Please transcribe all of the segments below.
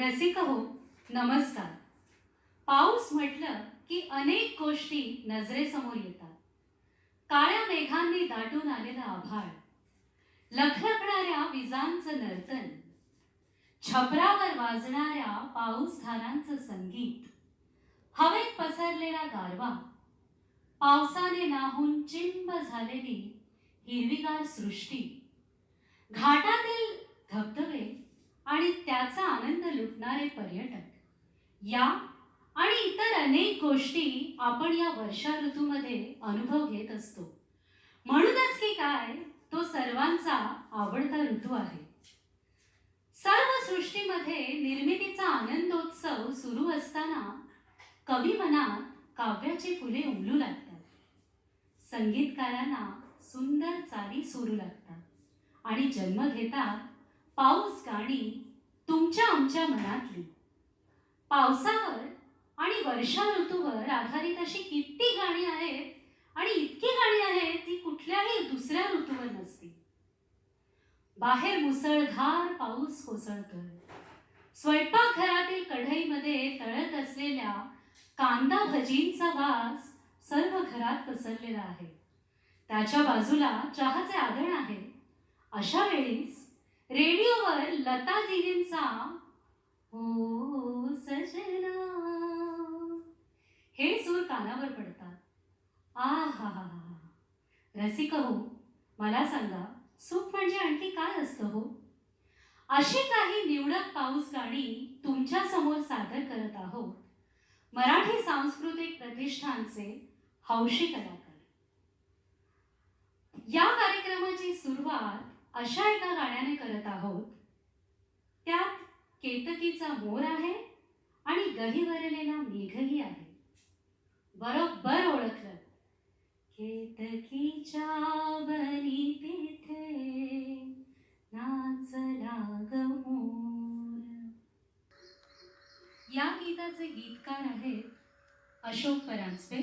रसिक हो, नमस्कार. पाऊस म्हटलं की अनेक गोष्टी नजरेसमोर येतात. काळ्या मेघांनी दाटून आलेलं आभाळ, लखलखणाऱ्या विजांचं नर्तन, छपरावर वाजणाऱ्या पाऊसधारांचं संगीत, हवेत पसरलेला गारवा, पावसाने नाहून चिंब झालेली हिरवीगार सृष्टी, घाटातील धबधबे आणि त्याचा आनंद लुटणारे पर्यटक, या आणि इतर अनेक गोष्टी आपण या वर्षा ऋतूमध्ये अनुभव घेत असतो. म्हणूनच की काय, तो सर्वांचा आवडता ऋतू आहे. सर्व सृष्टीमध्ये निर्मितीचा आनंदोत्सव सुरू असताना कवी मनात काव्याची फुले उमलू लागतात. संगीतकारांना सुंदर चाली सुरू लागतात आणि जन्म घेतात पाऊस गाणी तुमच्या आमच्या मनातली. पावसावर आणि वर्षा ऋतूवर आधारित अशी किती गाणी आहेत आणि इतकी गाणी आहेत ती कुठल्याही दुसऱ्या ऋतूवर नसतील. बाहेर मुसळधार पाऊस कोसळतोय. स्वयंपाकघरातील कढईमध्ये तळत असलेल्या कांदा भजींचा वास सर्व घरात पसरलेला आहे. त्याच्या बाजूला चहाचे आधण आहे. अशा वेळीस रेडिओवर लता दीदींचा हो सजना हे सूर कानावर पडतात. आहा, रसिक हो, मला सांगा, सुख म्हणजे आणखी काय असतं हो? अशी काही निवडक पाऊस गाणी तुमच्या समोर सादर करत आहोत मराठी सांस्कृतिक प्रतिष्ठानचे हौशी कलाकार. या कार्यक्रमाची सुरुवात अशा एका गाण्याने करत आहोत. त्यात केतकीचा मोर आहे आणि गहिवरलेला मेघही आहे. बरोबर ओळखलं. केतकीच्या बनी तिथे नाचला ग मोर. या गीताचे गीतकार आहेत अशोक परांजपे.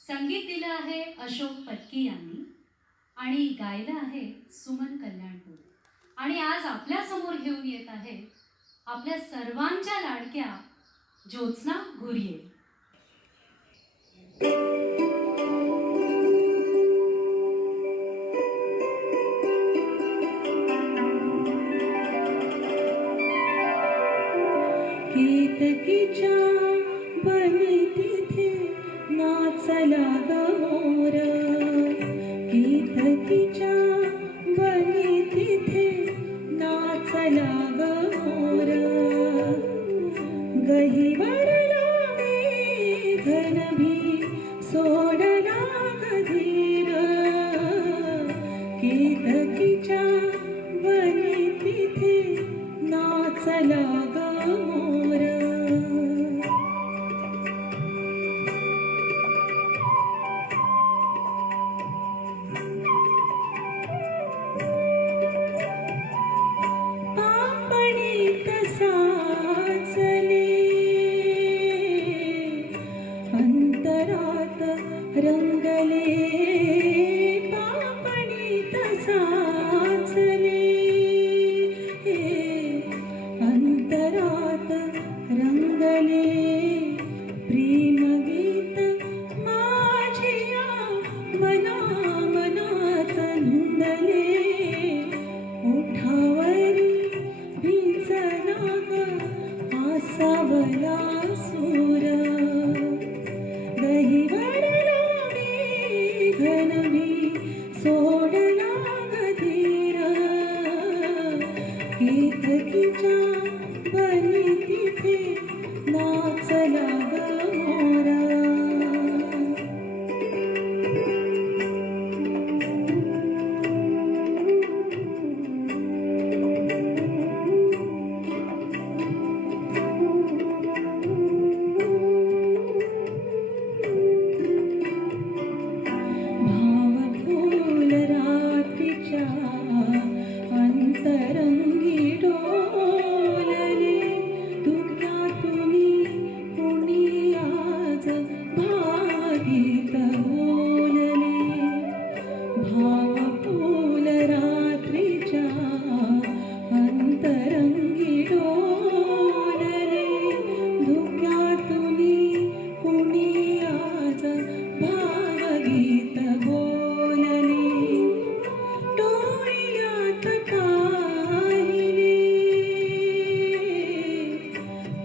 संगीत दिलं आहे अशोक पत्की यांनी आणि गायलं आहे सुमन कल्याणपूर. आणि आज आपल्या समोर घेऊन येत आहे आपल्या सर्वांच्या लाडक्या ज्योत्स्ना घुरिये. केतकीच्या बनी तिथे नाचला ग मोर. केतकीच्या बनी तिथे नाचला ग मोर. गहिवरला मेघनभी सोडला ग धीर. केतकीच्या बनी तिथे नाचला ग मोर. पापणीत साचले अंतरात रंगले. पापणीत साचले अंतरात रंगले. प्रेमगीत माझिया मना मनात नंदले. ओठावरी भिंचला ग आसावला सूर. गहिवरला मेघनभी सोडला ग धीर. केतकीच्या बनी तिथे नाचला ग मोर.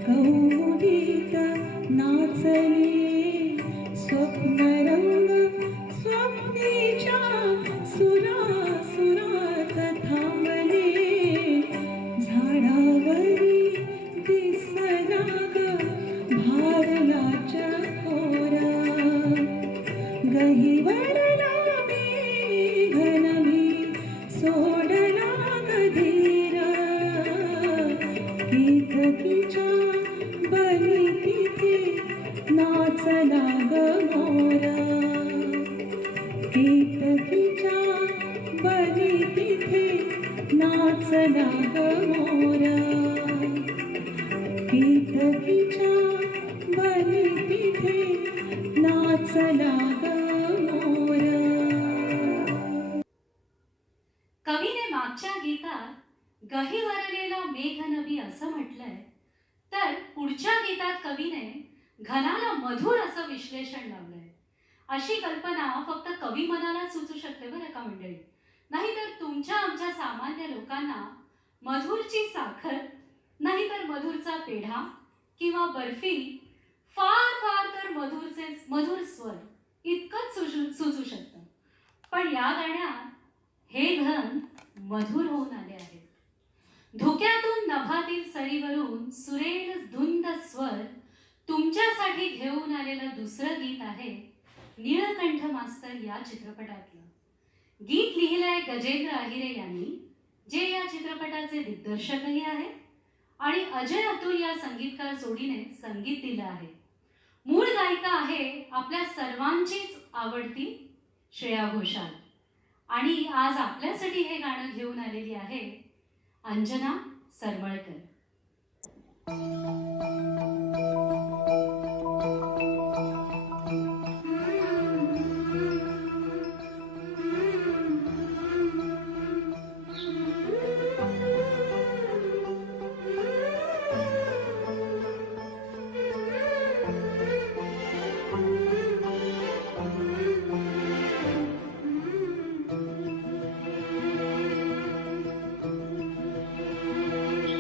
कौगीत नाचले स्वप्नरंग स्वप्नेच्या सुरात थांबले झाडावरी दिसला ग भारलाच्या कोरा गहिवरला मेघनमी सोडला गधीरा केतकीच्या बनी तिथे नाचला ग मोरा केतकीच्या बनी तिथे नाचला ग मोरा केतकीच्या बनी तिथे नाचला ग मोरा. कवीने मागच्या गीतात गहिवरलेला मेघनभी असं म्हटलंय, तर पुढच्या गीतात कवीने घनाला मधुर असं विश्लेषण लावलंय. अशी कल्पना फक्त कवी मनाला सुचू शकते बरं का मंडळी. नाहीतर तुमच्या आमच्या सामान्य लोकांना मधुरची साखर, नाहीतर मधुरचा पेढा किंवा बर्फी, फार फार तर मधुर स्वर इतकंच सुचू शकतं. पण या गाण्यात हे घन मधुर होऊन आले आहेत. धुक्यातून नभातील सरीवरून सुरेल धुंद स्वर तुमच्यासाठी घेऊन आलेलं दुसरं गीत आहे नीळकंठ मास्तर या चित्रपटातलं. गीत लिहिलंय गजेंद्र अहिरे यांनी, जे या चित्रपटाचे दिग्दर्शकही आहेत, आणि अजय अतुल या संगीतकार जोडीने संगीत दिलं आहे. मूळ गायिका आहे आपल्या सर्वांचीच आवडती श्रेया घोषाल, आणि आज आपल्यासाठी हे गाणं घेऊन आलेली आहे अंजना सरमळकर.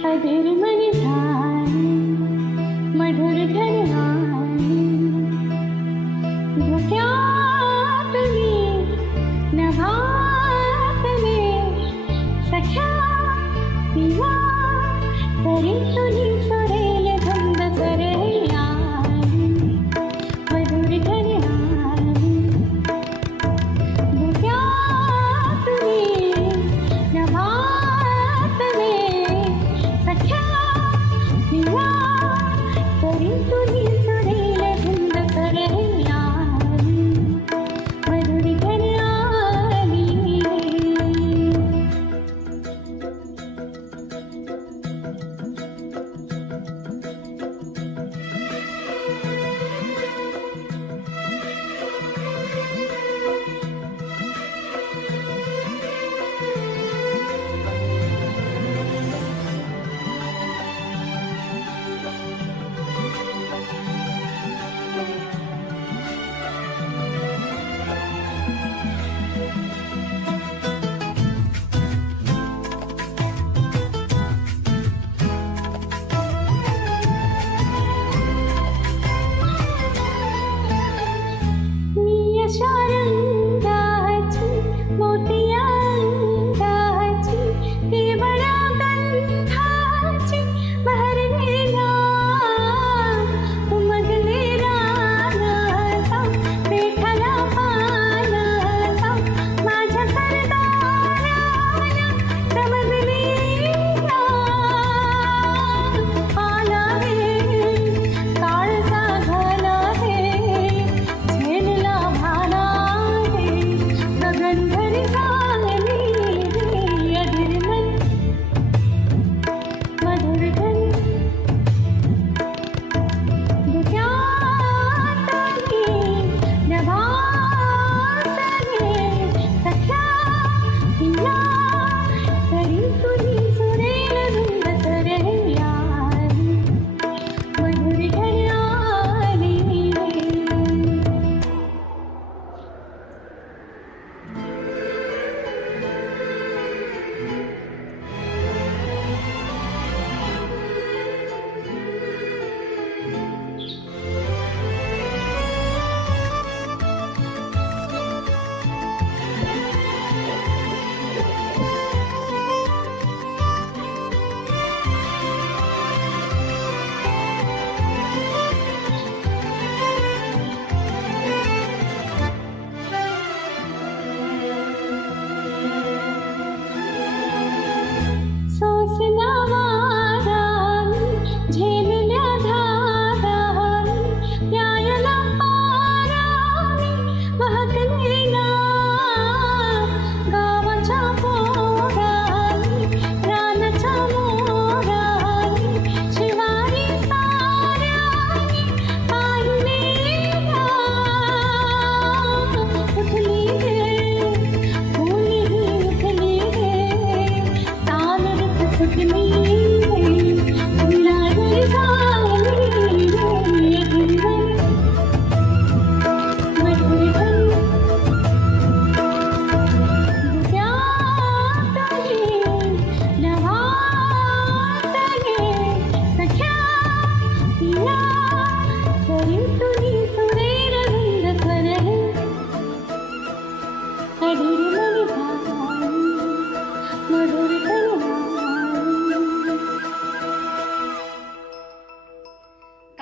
अधीर मन झाली मधुर घनवाणी धुक्यात मी नभातले सख्या पिया तरी तुझी सोडेल धुंद करया मधुर घनवाणी धुक्यात मी नभातले सख्या पिया तरी तुझी सोडेल धुंद करया मधुर घनवाणी.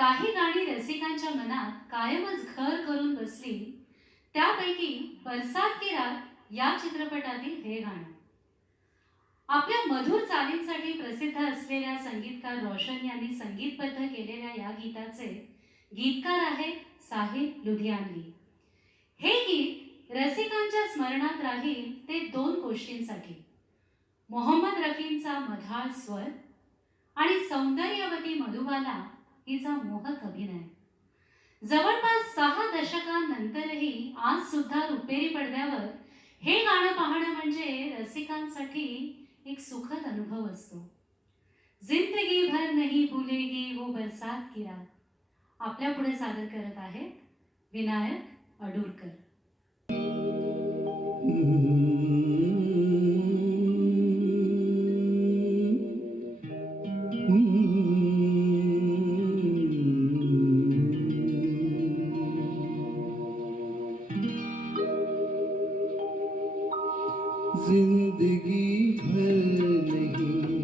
काही गाणी रसिकांच्या मनात कायमच घर करून बसली. त्यापैकी बरसात की रात या चित्रपटातील हे गाणं. आपल्या मधुर चालींसाठी प्रसिद्ध असलेल्या संगीतकार रोशन यांनी संगीतबद्ध केलेल्या या गीताचे गीतकार आहेत साहिब लुधियानवी. हे गीत रसिकांच्या स्मरणात राहील ते दोन गोष्टींसाठी: मोहम्मद रफींचा मधाळ स्वर आणि सौंदर्यवती मधुबाला हिचा मोहक अभिनय. जवळपास 6 दशकांनंतरही आज सुद्धा रुपेरी पडद्यावर हे गाणं पाहणं म्हणजे रसिकांसाठी एक सुखद अनुभव असतो. जिंदगी भर नहीं भूलेगी वो बरसात की रात आपल्या पुढे सादर करत आहेत विनायक अडुरकर. जिंदगी भर नहीं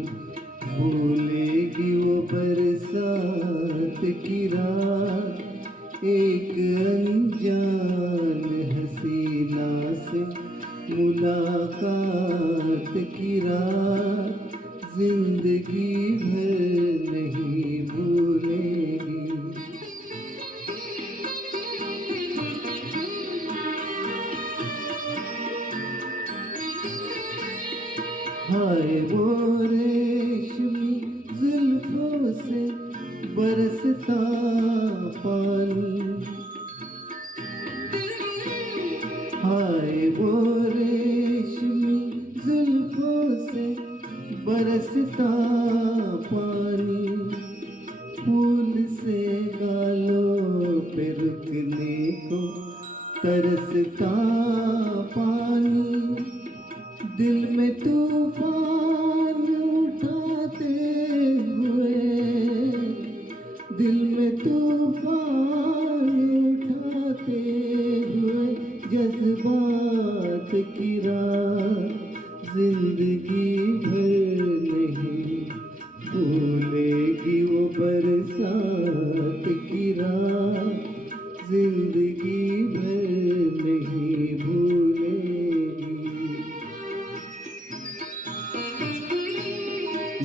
भूलेगी वो बरसात की रात, एक अनजान हसीना से मुलाकात की रात, जिंदगी भर नहीं भूलेगी. हाय वो रेशमी जुल्फों से बरसता पानी, हाय वो रेशमी जुल्फों से बरसता पानी, फूल से गालों पे रुकने को तरसता पानी, दिल में तूफान उठाते हुए, दिल में तूफान उठाते हुए जज्बात की रात, जिंदगी भर नहीं भूलेगी वो बरसात की रात, जिंदगी भर नहीं भूलेगी.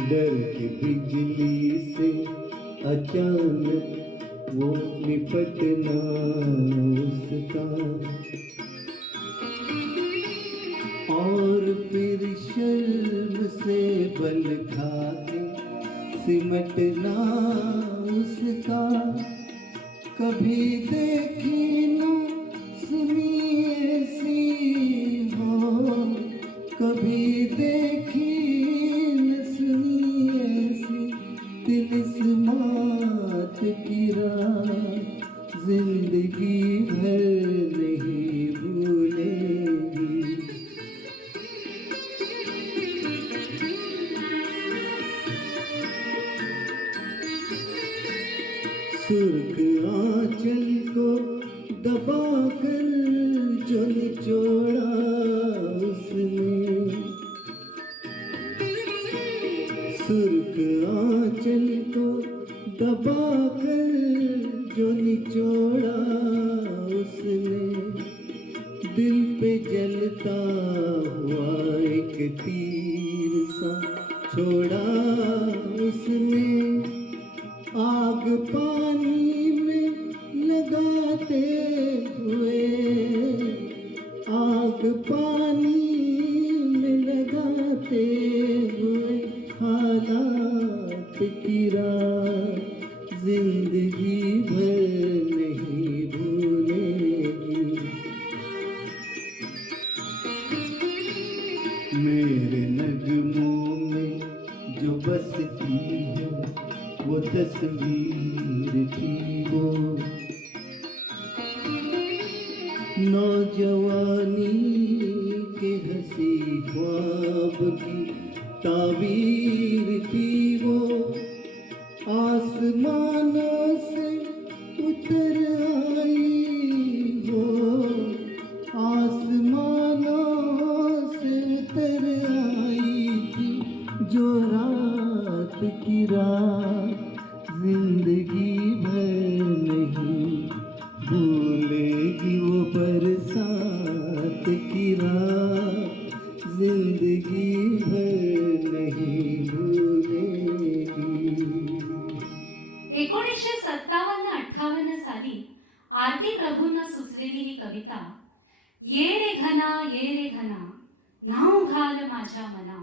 डर की बिजली से अचानक वो निपटना उसका, और फिर शर्म से बल खा के सिमटना उसका. कभी देखी ना सुनी ऐसी हो, कभी देखी तिलिस्मात की रात, जिंदगी भर नहीं भूलेगी. सुर्ख आंचल को दबाकर जो निचोड़ा उसने, सुर्ख आंचल को दबाकर जो निचोड़ा उसने, दिल पे जलता हुआ एक तीर सा छोड़ा उसने. आग पानी में लगाते हुए, आग पानी में लगाते हुए हालात की रात, जिंदगी भर नहीं भूलेगी. मेरे नगमों में जो बसती है वो तस्वीर थी वो, नौजवानी के हंसी ख्वाब की ताबीर थी वो. आसमानों से उतर आई हो, आसमानों से उतर आई थी जो रात की रात, जिंदगी भर आरती प्रभूंना सुचलेली ही कविता ये रे घना नाव घाल माझ्या मना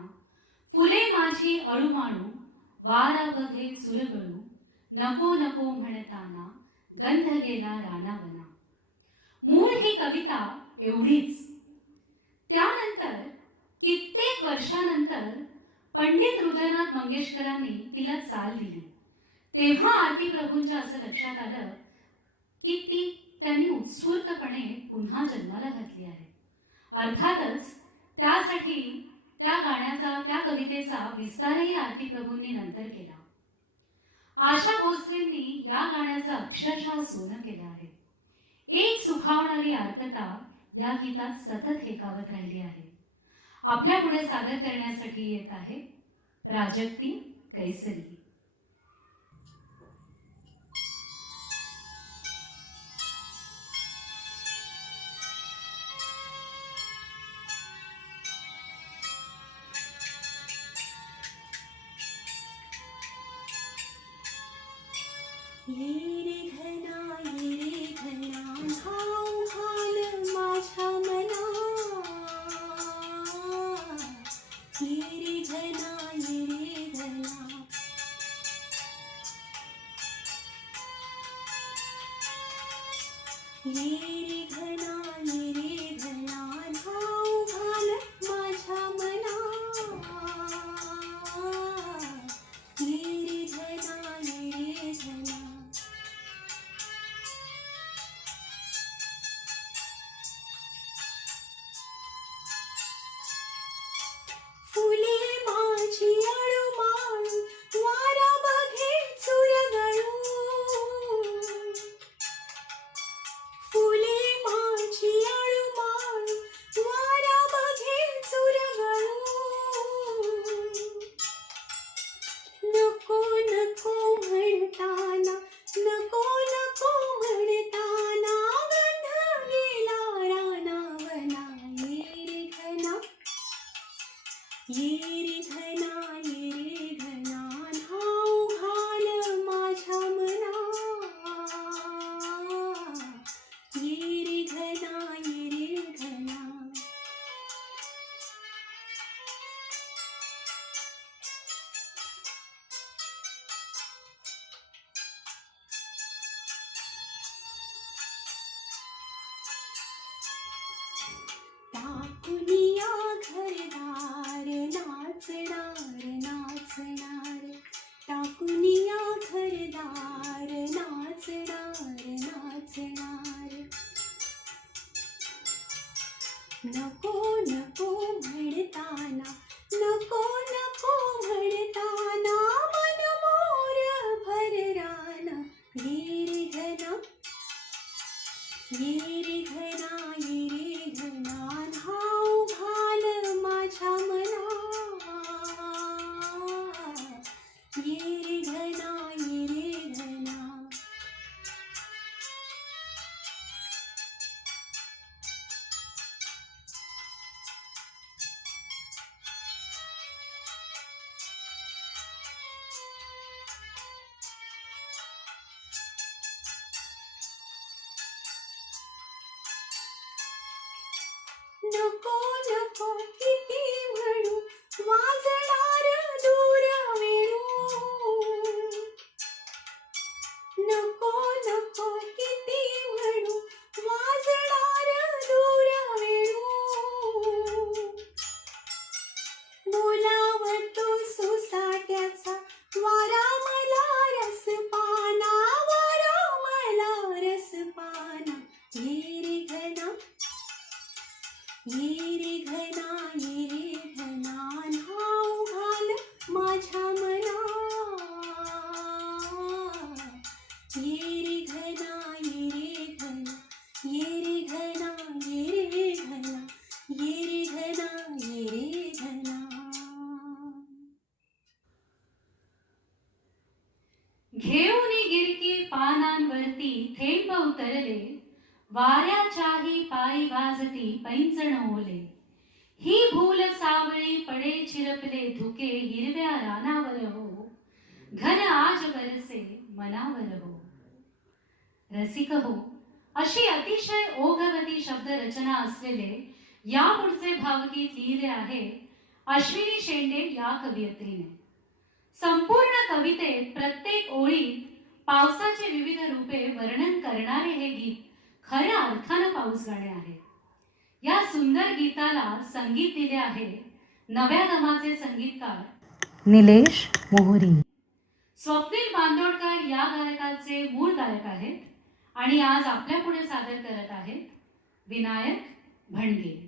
फुले माझी अळूमाळू वारा बघे चुरगळू नको नको म्हणताना गंध गेला रानावना. मूळ ही कविता एवढीच. त्यानंतर कित्येक वर्षानंतर पंडित हृदयनाथ मंगेशकरांनी तिला चाल दिली. तेव्हा आरती प्रभूंच्या असं लक्षात आलं की ती त्यांनी उत्स्फूर्तपणे पुन्हा जन्माला घातली आहे. अर्थातच त्यासाठी त्या गाण्याचा, त्या कवितेचा विस्तारही आरती प्रभूंनी नंतर केला. आशा भोसलेंनी या गाण्याचं अक्षरशः सोनं केलं आहे. एक सुखावणारी आर्तता या गीतात सतत हेकावत राहिली आहे. आपल्या पुढे सादर करण्यासाठी येत आहे प्राजक्ती कैसरी. ये रे घना घाव घाल माझ्या मना ये रे घना ये रे घना घाव घाल माझ्या मना ये रे घना फुले माझी अळूमाळू वारा बघे चुरगळू फुले माझी अळूमाळू वारा बघे चुरगळू नको नको म्हणताना नको नको म्हणताना गंध गेला रानावना ये रे घना नाव घाल माझ्या मना ये रे घना टाकुनिया घरदार नाचणार टाकुनिया घरदार नाचणार नको नको म्हणताना नको नको म्हणताना मन मोर भरराना ये रे घना नाव घाल माझ्या मना ये रे घना नको नको किती म्हणू वाजणार दूर वेणू नको नको किती म्हणू वाजणार दूर वेणू बोलावतो सोसाट्याचा वारा मला रसपाना ये रे घना नाव घाल माझ्या मना ये रे घना घेऊन गिरकी पानांवरती थेंब उतरले वाऱ्याच्याही पायी वाजती पैंजण ओले. ही भूल सावळी पडे चिरपले धुके हिरव्या रानावर हो घन आज बरसे मनावर हो. रसिक हो, अशी अतिशय ओघवती शब्दरचना असलेले यापुढचे भावगीत लिहिले आहे अश्विनी शेंडे या कवयित्रीने. संपूर्ण कवितेत प्रत्येक ओळीत पावसाचे विविध रूपे वर्णन करणारे हे गीत खऱ्या अर्थानं पाऊस गाणे आहे. या सुंदर गीताला संगीत दिले आहे नव्या गमाचे संगीतकार निलेश मोहरी. स्वप्नील बांदोडकर या गायकाचे मूळ गायक आहेत आणि आज आपल्या पुढे सादर करत आहेत विनायक भणगे.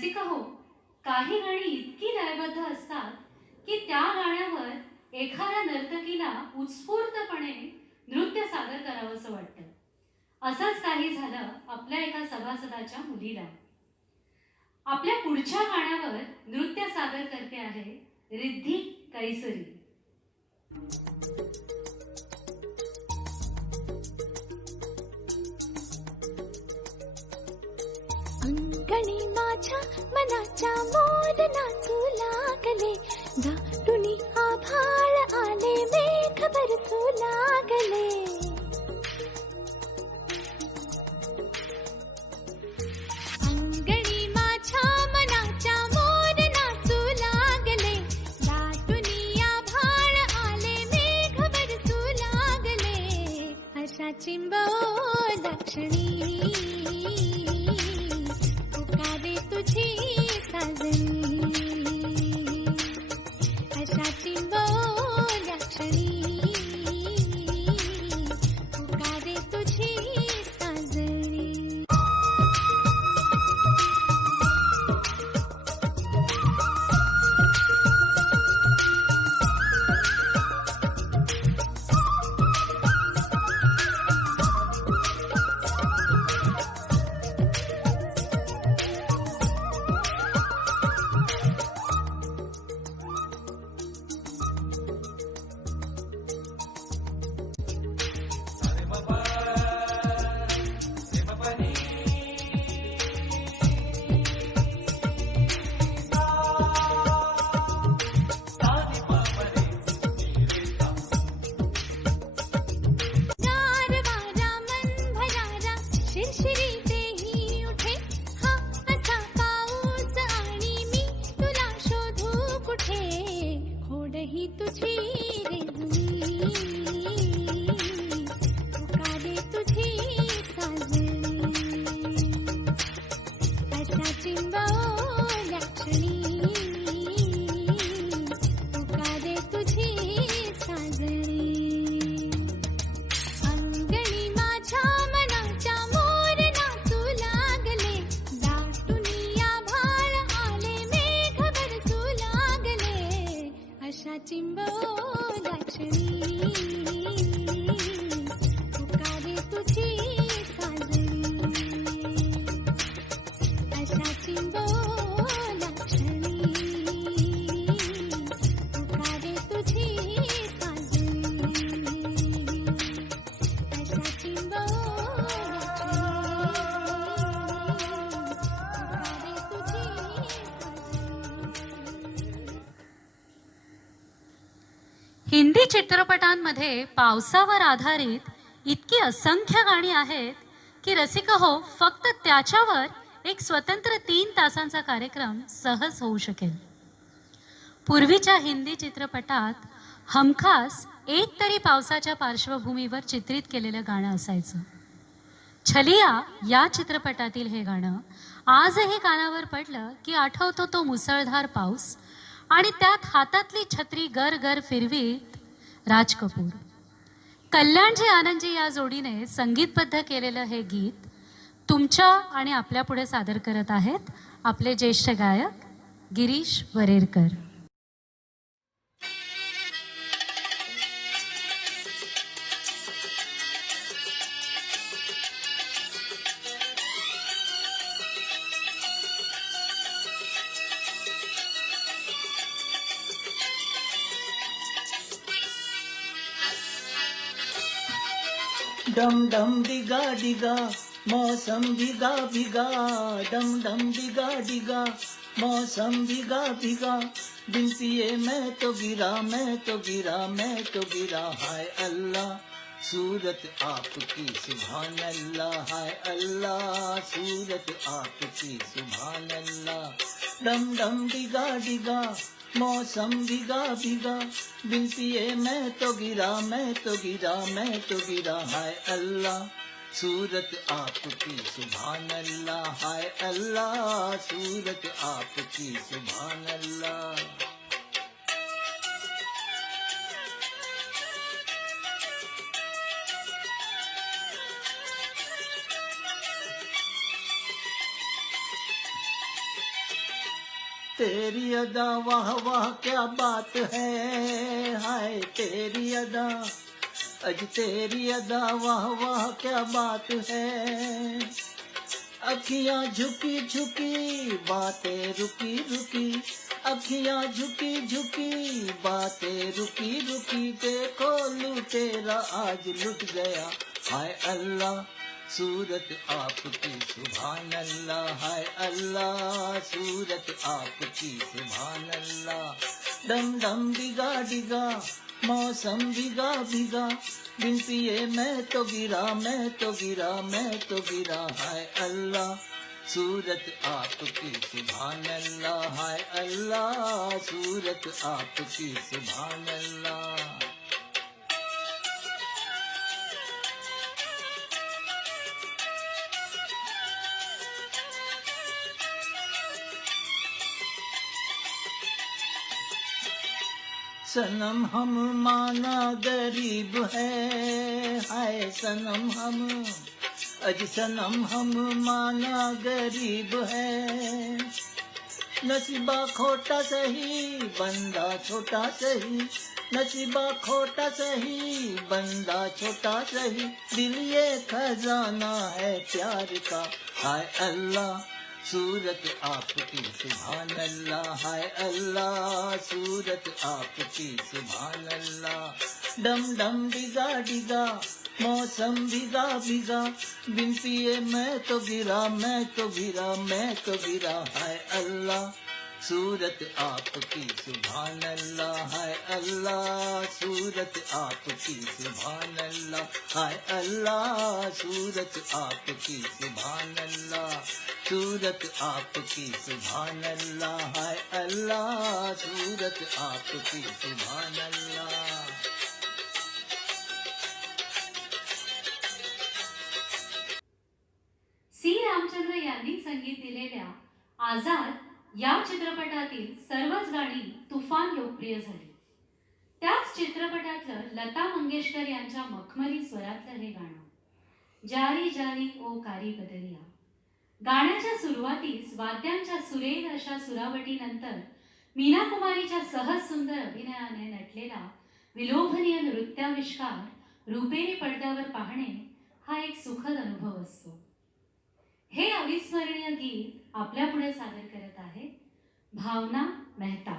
रसिक हो, काही गाणी इतकी लयबद्ध असतात की त्या गाण्यावर एखाद्या नर्तकीला उत्स्फूर्तपणे नृत्य सादर करावंसं वाटतं. असंच काही झालं आपल्या एका सभासदाच्या मुलीला. आपल्या पुढच्या गाण्यावर नृत्य सादर करते आहे रिद्धी कैसरी. अंगणी माझ्या मनाच्या मोर नाचू लागले, दाटुनी आभाळ आले, मेघ बरसू लागले. अंगणी माझ्या मनाच्या मोर नाचू लागले, दाटुनी आभाळ आले, मेघ बरसू लागले. अशा चिंबोदाक्षिणी पुकारे तुझी साजणी, अशा चिंबोदाक्षिणी पुकारे तुझी साजणी. गारवारा मन भरारा शिरशिरीतेही उठे, हा असा पाऊस आणि मी तुला शोधू कुठे. खोडही तुझी रे जुनी, पुकारे तुझी साजणी. अशा चिंबोदाक्षिणी पुकारे तुझी साजणी. अंगणी माझ्या मनाच्या मोर नाचू लागले, दाटुनी आभाळ आले, मेघ बरसू लागले. अशा चिंबोदाक्षिणी पुकारे तुझी साजणी. अशा चिंबोदाक्षिणी पुकारे तुझी साजणी. अशा चिंबोदाक्षिणी पुकारे तुझी साजणी. हिंदी चित्रपटांमध्ये पावसावर आधारित इतकी असंख्य गाणी आहेत की रसिक हो, फक्त त्याच्यावर एक स्वतंत्र 3 तासांचा कार्यक्रम सहज होऊ शकेल. पूर्वीच्या हिंदी चित्रपटात हमखास एक तरी पावसाच्या पार्श्वभूमीवर चित्रित केलेलं गाणं असायचं. छलिया या चित्रपटातील हे गाणं आजही कानावर पडलं की आठवतो तो मुसळधार पाऊस आणि त्यात हातातली छत्री गर गर फिरवीत राज कपूर. कल्याणजी आनंदजी या जोडीने संगीतबद्ध केलेलं हे गीत तुमच्या आणि आपल्या पुढे सादर करत आहेत आपले ज्येष्ठ गायक गिरीश वरेरकर. डम डम डिगा डिगा मौसम भिगा भिगा, डम डम डिगा डिगा मौसम भिगा भिगा. बिन पिए मैं तो गिरा, मैं तो गिरा, मैं तो गिरा. हाय अल्लाह सूरत आपकी सुभान अल्लाह, हाय अल्लाह सूरत आपकी सुभान अल्लाह. डम डम डिगा डिगा मौसम भिगा भिगा, बिन पिए मैं तो गिरा, मैं तो गिरा, मैं तो गिरा. हाय अल्लाह सूरत आपकी सुभान अल्लाह, हाय अल्लाह सूरत आपकी सुभान अल्लाह. तेरी अदा वाह वाह क्या बात है, हाय तेरी अदा, अज तेरी अदा वाह वाह क्या बात है। अखियां झुकी झुकी बातें रुकी रुकी, अखियां झुकी झुकी बातें रुकी रुकी, देखो लुटेरा आज लुट गया, हाय अल्लाह सूरत आपकी सुभान अल्लाह, हाय अल्लाह सूरत आपकी सुभान अल्लाह। डम डम डिगा डिगा मौसम भिगा भिगा, बिन पिए मैं तो गिरा मैं तो गिरा मैं तो गिरा, हाय अल्लाह सूरत आपकी सुभान अल्लाह, हाय अल्लाह सूरत आपकी सुभान अल्लाह। सनम हम माना गरीब है, हाय सनम हम, अज सनम हम माना गरीब है। नसीबा खोटा सही बंदा छोटा सही, नसीबा खोटा सही बंदा छोटा सही, दिल ये खजाना है प्यार का, हाय अल्लाह सूरत आपकी सुभान अल्लाह, हाय अल्लाह सूरत आपकी सुभान अल्लाह। डम डम डिगा डिगा मौसम भिगा भिगा, बिन पिए मैं तो गिरा मैं तो गिरा मैं तो गिरा, हाय अल्लाह सूरत आपकी सुभान अल्लाह, हाय अल्लाह सूरत आपकी सुभान अल्लाह, हाय अल्लाह सूरत आपकी सुभान अल्लाह, सूरत आपकी सुभान अल्लाह, हाय अल्लाह सूरत आपकी सुभान अल्लाह। सी रामचंद्र यांनी संगीत दिलेल्या आझाद या चित्रपटातील सर्वच गाणी तुफान लोकप्रिय झाली. त्याच चित्रपटातलं लता मंगेशकर यांच्या मखमली स्वरातलं हे गाणं जारी जारी ओ कारी बदरिया. गाण्याच्या सुरुवातीस वाद्यांच्या सुरेल अशा सुरावटीनंतर मीना कुमारीच्या सहज सुंदर अभिनयाने नटलेला विलोभनीय नृत्याविष्कार रुपेरी पडद्यावर पाहणे हा एक सुखद अनुभव असतो. हे अविस्मरणीय गीत आपल्या पुढे सादर करत आहे भावना मेहता.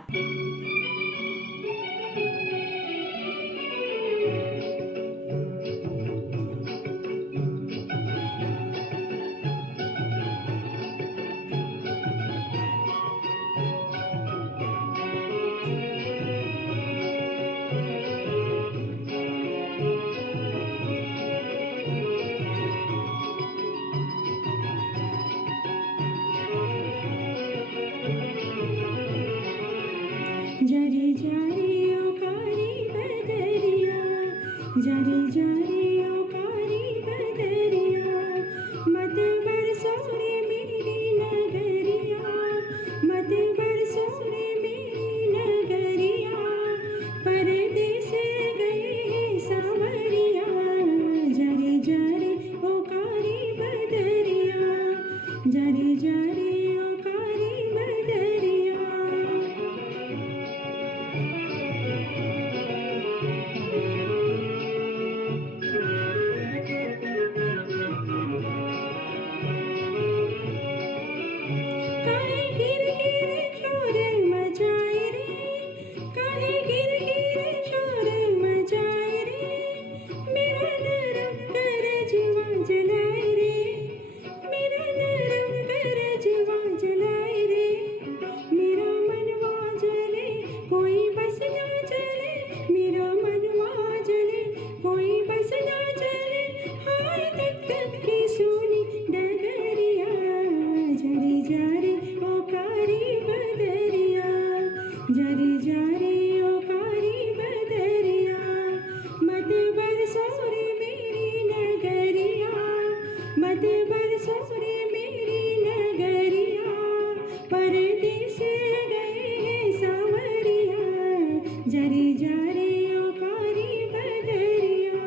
जरी जारी ओ कारी बदरिया, जरी जारी ओ कारी बदरिया, मत बरसो रे मेरी नगरिया, मत बरसो रे मेरी नगरिया, परदेस गए हैं सावरिया, जरी जारी ओ कारी बदरिया, जरी जारी ओ कारी बदरिया। काहे गिर गिर शोर मचाए रे, काहे गिर गिर शोर मचाए रे, मेरा नरम करजवा जलाए रे, मेरा नरम करजवा जलाए रे, मेरा मनवा जले कोई बस ना जले, मेरा मनवा जले कोई बस ना जले, हाय तक तक की सोनी डगरिया, जरी जारी ओ कारी बदरिया, जरी जारी ओ कारी बदरिया, मत बरसो रे मेरी नगरिया, मत बरसो रे मेरी नगरिया, परदेस गए हैं सावरिया, जरी जारी ओ कारी बदरिया।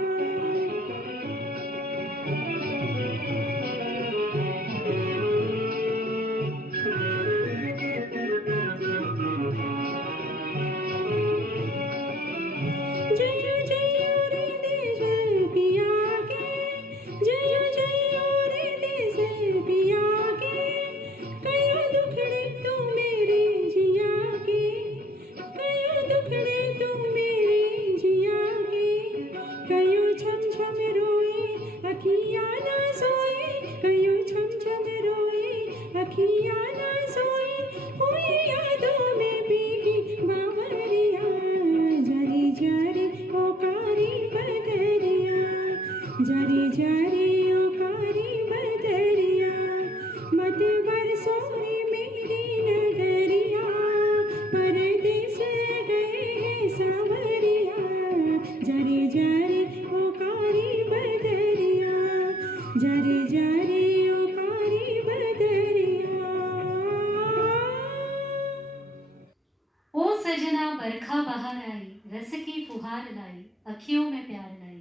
सजना बरखा बहार आई, रस की फुहार लाई, अखियों में प्यार लाई.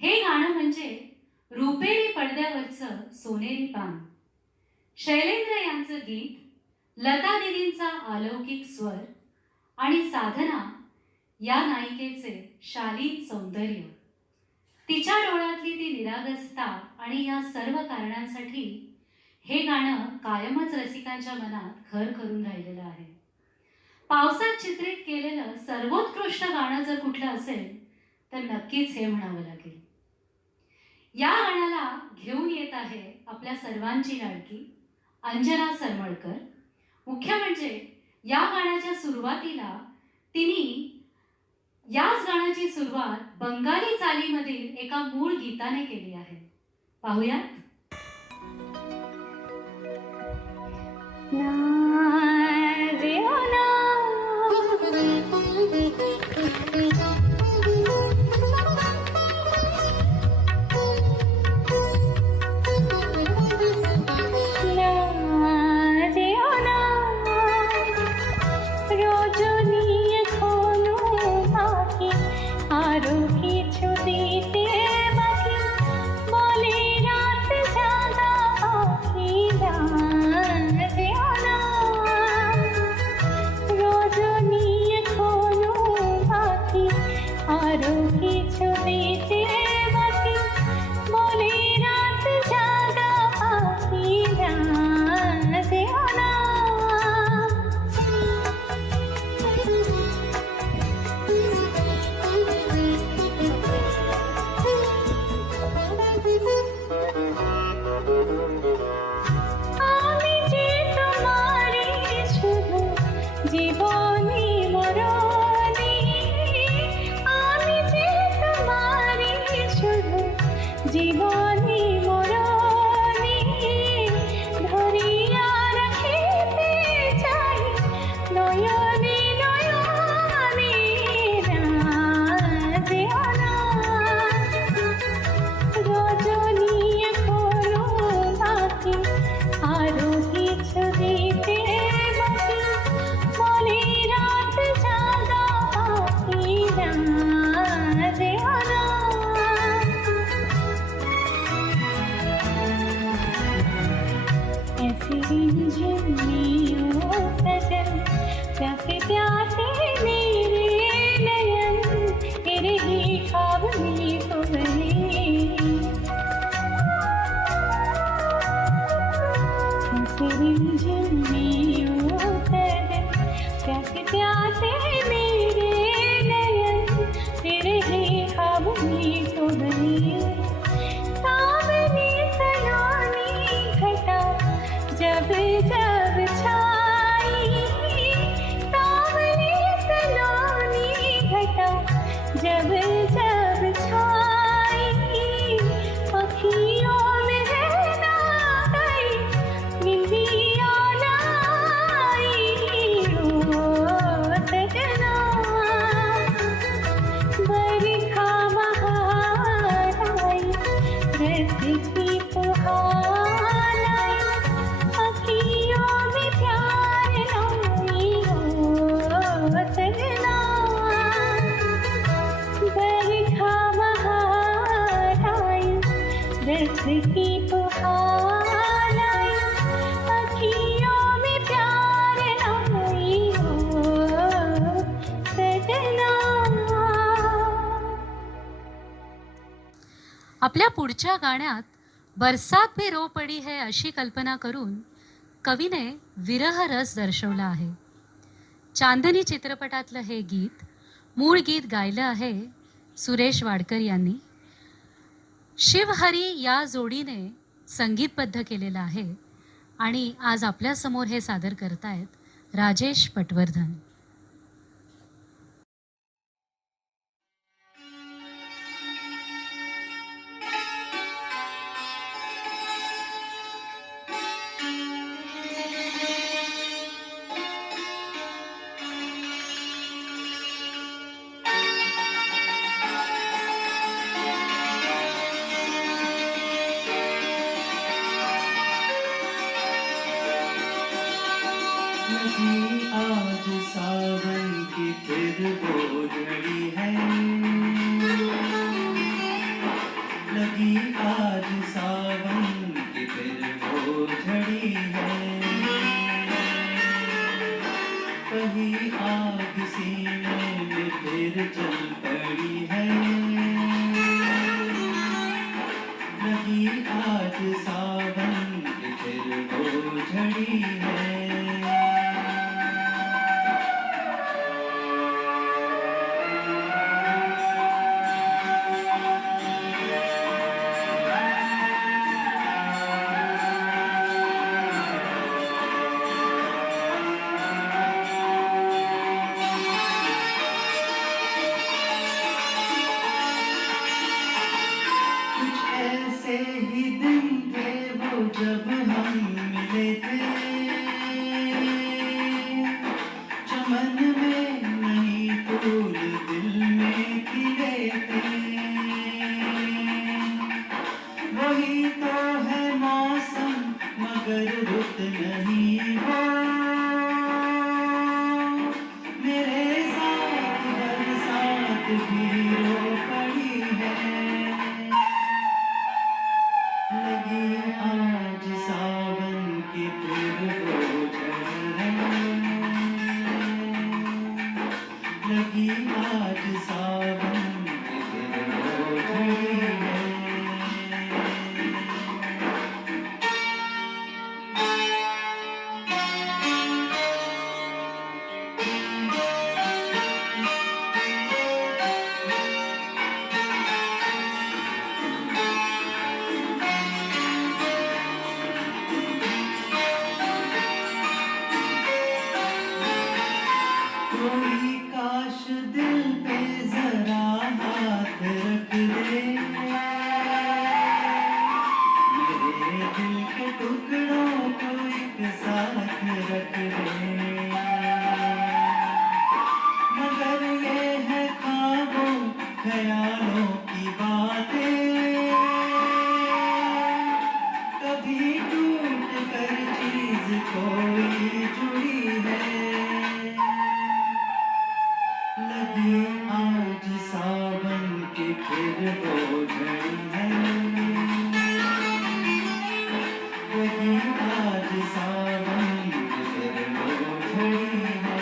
हे गाणं म्हणजे रुपेरी पडद्यावरचं सोनेरी पान. शैलेंद्र यांचं गीत, लता दिदींचा अलौकिक स्वर आणि साधना या नायिकेचे शालीन सौंदर्य. तिच्या डोळ्यातली ती निरागसता आणि या सर्व कारणांसाठी हे गाणं कायमच रसिकांच्या मनात घर करून राहिलेलं आहे. पावसात चित्रित केलेलं सर्वोत्कृष्ट गाणं जर कुठलं असेल तर नक्कीच हे म्हणावं लागेल. या गाण्याला घेऊन येत आहे आपल्या सर्वांची लाडकी अंजना सरमळकर. मुख्य म्हणजे या गाण्याच्या सुरुवातीला तिने याच गाण्याची सुरुवात बंगाली चालीमधील एका मूळ गीताने केली आहे. पाहूयात. आपल्या पुढच्या गाण्यात बरसात भी रो पडी है अशी कल्पना करून कवीने विरह रस दर्शवला आहे. चांदनी चित्रपटातलं हे गीत, मूळ गीत गायलं आहे सुरेश वाडकर यांनी. शिवहरी या जोडीने संगीतबद्ध केलेलं आहे आणि आज आपल्यासमोर हे सादर करतायत राजेश पटवर्धन. आज लगी आग सीने में फिर चल पड़ी है, लगी आज सावन की फिर वो झड़ी है। ऐसे ही दिन थे वो जब हम मिले थे, चमन में नहीं फूल दिल में खिले थे। वही तो है मौसम मगर रुत नहीं हो, मेरे साथ बरसात भी रो पड़ी है। लगी आज सावन की फिर वो झड़ी है, लगी आज सावन की फिर वो झड़ी है। कोई काश दिल पे जरा हाथ रख दे, मेरे दिल के टुकड़ों को एक साथ रख दे। मगर ये है ख्वाबों ख्यालों की बातें, कभी टूट कर चीज कोई जुड़ी है। लगी आज सावन की फिर वो झड़ी है, लगी आज सावन की फिर वो झड़ी है।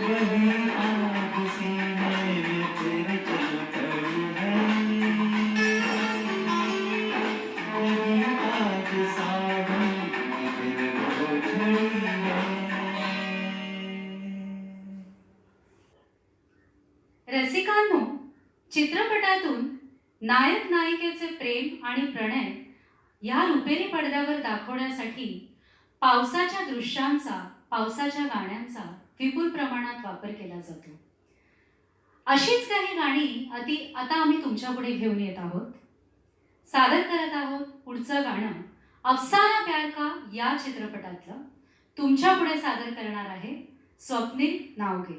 वही आग सीने में फिर चल पड़ी है, लगी आज सावन की फिर वो झड़ी है। रसिकांनो, चित्रपटातून नायक नायिकेचे प्रेम आणि प्रणय या रुपेरी पडद्यावर दाखवण्यासाठी पावसाच्या दृश्यांचा, पावसाच्या गाण्यांचा विपुल प्रमाणात वापर केला जातो. अशीच काही गाणी आता आम्ही तुमच्यापुढे घेऊन येत आहोत. सादर करत आहोत पुढचं गाणं अफसाना प्यार का या चित्रपटातलं. तुमच्यापुढे सादर करणार आहे स्वप्नील नावगे.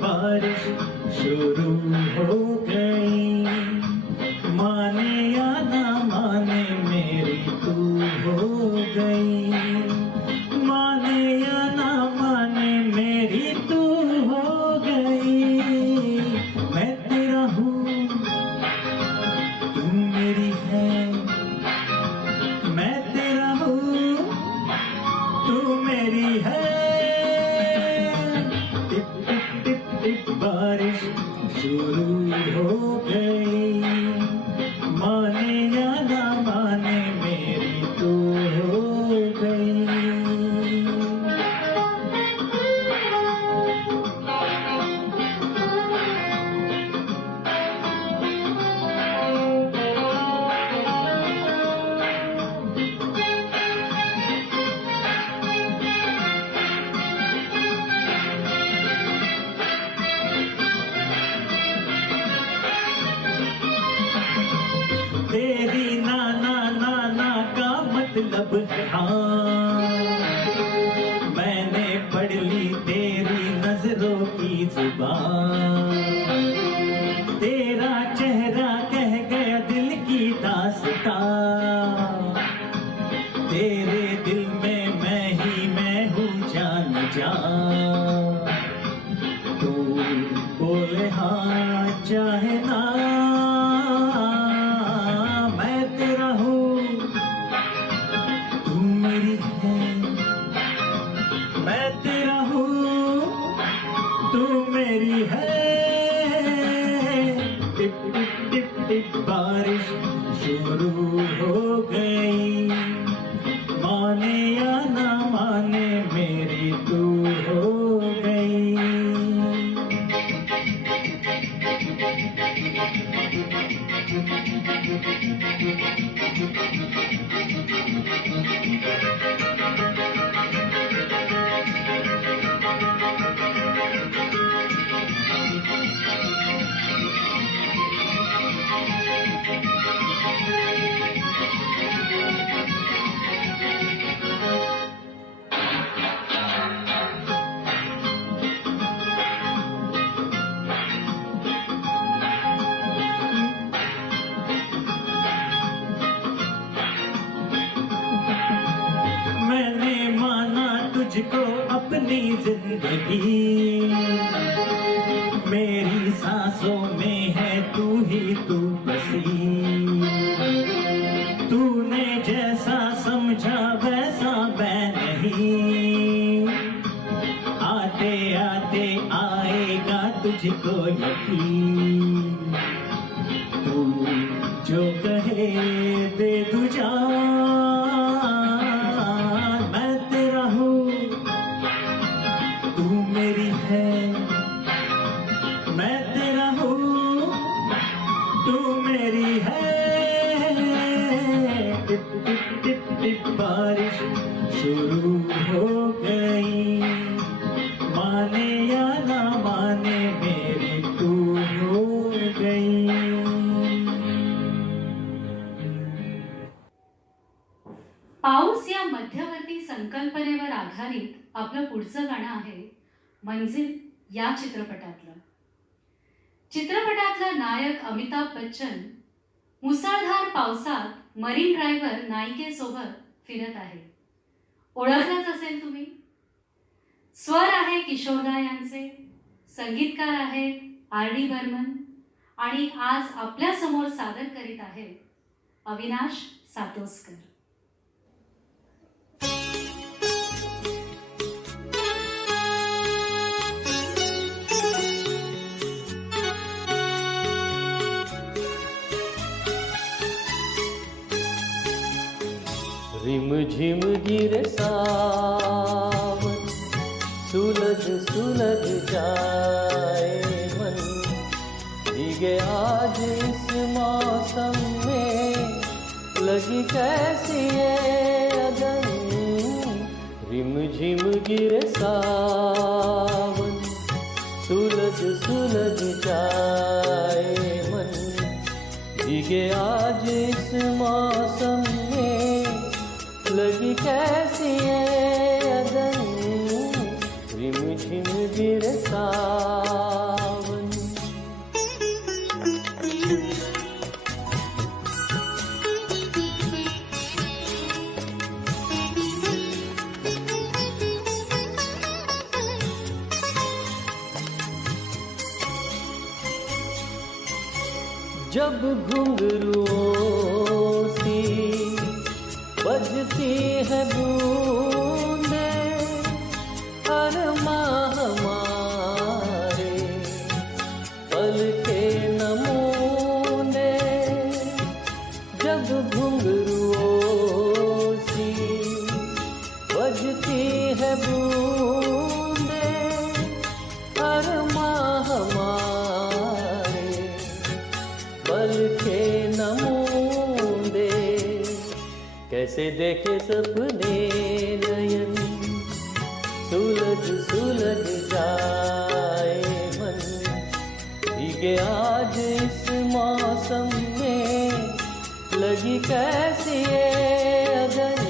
बारिश शुरू हो गई, माने या ना माने मेरी तू हो गई, माने या ना माने मेरी तू हो गई। मैं तेरा हूँ तू मेरी है, मैं तेरा हूँ तू मेरी है। बारिश शुरू हो गई, माने या लब है हाँ, मैंने पढ़ ली तेरी नजरों की जुबान, तेरा चेहरा कह गया दिल की दास्तां, तेरे दिल में मैं ही मैं हूँ जान जा, तू बोले हाँ चाहे ना, मैं तेरा हूँ तू मेरी है, मैं तेरा हूँ तू मेरी है। टिप टिप टिप टिप बारिश शुरू हो गई, माने या ना माने मेरी तू हो गई। मैंने माना तुझको अपनी जिंदगी, मेरी सांसों में है तू ही तू बसी, तूने जैसा समझा वैसा मैं नहीं, आते आते आएगा तुझको यकीन, तू जो कहे दे तू जान, मैं तेरा हूँ तू मेरी है, मैं तेरा हूँ तू मेरी है। टिप टिप टिप टिप बारिश शुरू हो गई, माने या ना माने मेरी तू हो गई। पाऊस या मध्यवर्ती संकल्पनेवर आधारित आपलं पुढचं गाणं आहे मंजिल या चित्रपटातलं. चित्रपटातला नायक अमिताभ बच्चन मुसळधार पावसात मरीन ड्राईव्हर नायिकेसोबत फिरत आहे. ओळखलंच असेल तुम्ही. स्वर आहे किशोरदा यांचे, संगीतकार आहेत R.D. बर्मन आणि आज आपल्यासमोर सादर करीत आहेत अविनाश सातोसकर. रिम झिम गिरे सावन, सुलग सुलग जाए मन, भीगे आज इस मौसम में लगी कैसी ये अगन। रिम झिम गिरे सावन, सुलग सुलग जाए मन, भीगे आज इस मौसम में लगी कैसी ये अगन। रिम झिम गिरे सावन। जब घुंघरुओं सी बजती है बूंदे, अरमा हमारे पल के नमूने। जब घुंघरुओं सी बजती है बूंदे, अरमा हमारे पल के नमूने। कैसे देखे सपने नयन, सुलग सुलग जाए मन, भीगे आज इस मौसम में लगी कैसी ये अगन।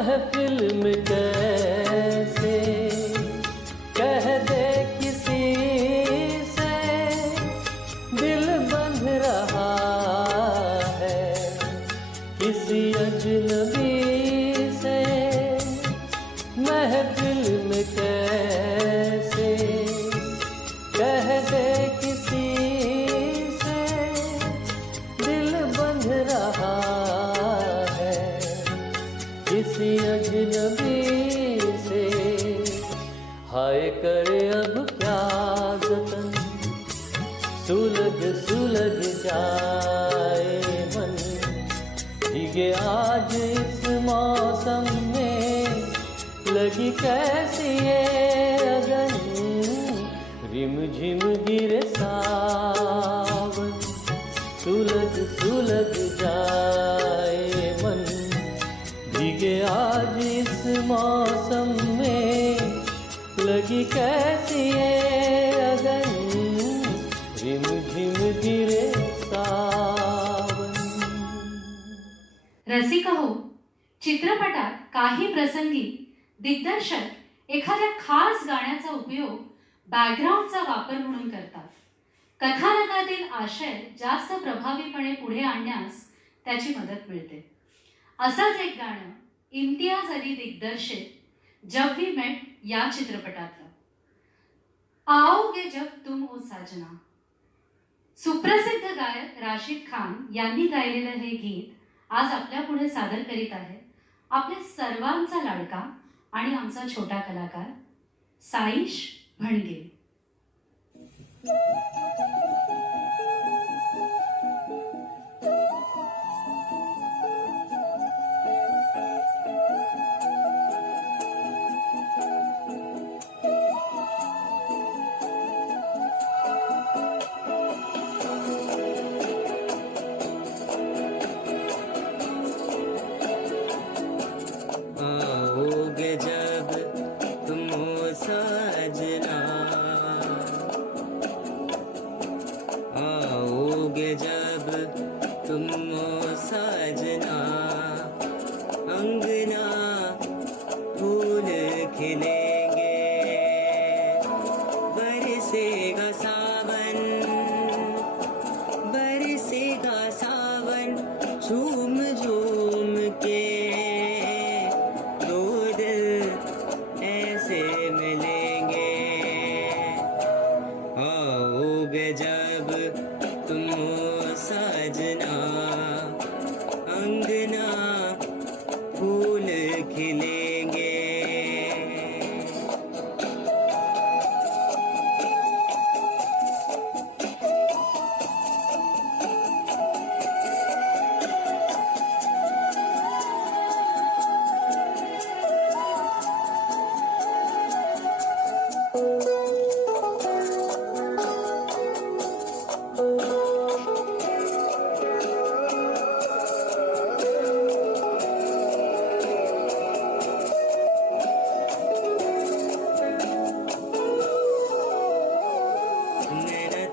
महफिल में कैसे कह दे किसी से दिल बंध रहा है किसी अजनबी से महफिल में कैसे कह दे किसी से दिल बंध रहा है किसी अजनबी से हाय करे अब क्या जतन सुलग सुलग जाए मन भीगे आज इस मौसम में लगी कैसी ये अगन रिम झिम गिरे सावन सुलग सुलग जाए मन भीगे आज इस मौसम में लगी कैसी ये अगन रिम झिम गिरे सावन. रसिक हो, चित्रपटात काही प्रसंगी दिग्दर्शक एखाद्या खास गाण्याचा उपयोग बॅकग्राऊंडचा वापर म्हणून करतात. कथानकातील आशय जास्त प्रभावीपणे पुढे आणण्यास त्याची मदत मिळते. असंच एक गाणं इम्तियाज अली दिग्दर्शित जब वी मेट या चित्रपटातलं. आओगे जब तुम ओ साजना. सुप्रसिद्ध गायक राशिद खान यांनी गायलेलं हे गीत आज आपल्या पुढे सादर करीत आहे आपले सर्वांचा लाडका आणि आमचा छोटा कलाकार साईश भणगे. आओगे जब तुम हो साजना आओगे जब तुम हो साजना अंगना फूल खिलेंगे बरसेगा सावन झूम झूम के दो दिल ऐसे मिलेंगे आओगे जब तुम हो साजना अंगना फूल खिलेंगे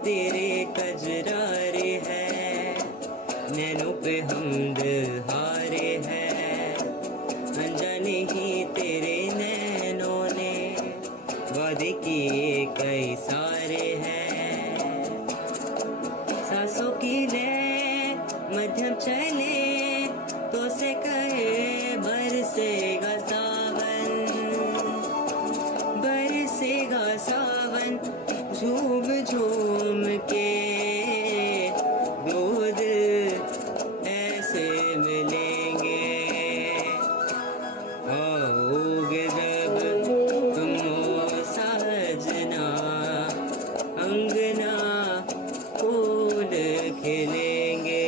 तेरे कजरारे है नैनों पे हमद हारे है अनजाने ही तेरे नैनों ने वादे किए कई सारे हैं सांसों की ले मध्यम चले तो से कहे बरसेगा सावन झूम झूम के दो दिल ऐसे मिलेंगे आओगे जब तुम हो साजना अंगना फूल खिलेंगे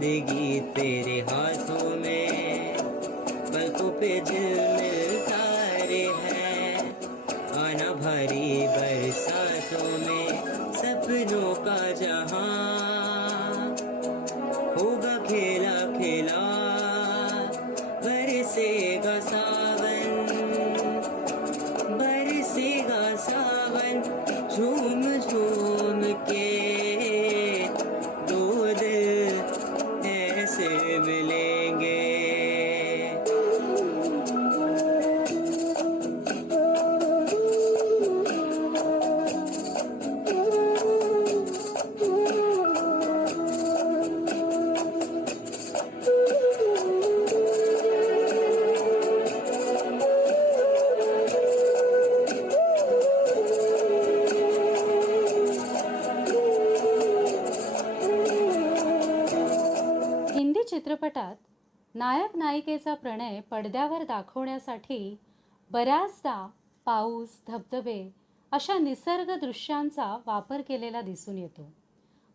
जिंदगी तेरे हाथों में, पलकों पे दिल मिलता रे है, आना भारी बरसातों में, सपनों का जहां होगा खेला खेला, बरसेगा सावन, बरसेगा सावन, झूम झूम के दो दिल ऐसे मिलेंगे। हिंदी चित्रपटात नायक नायिकेचा प्रणय पडद्यावर दाखवण्यासाठी बऱ्याचदा पाऊस, धबधबे अशा निसर्ग दृश्यांचा वापर केलेला दिसून येतो.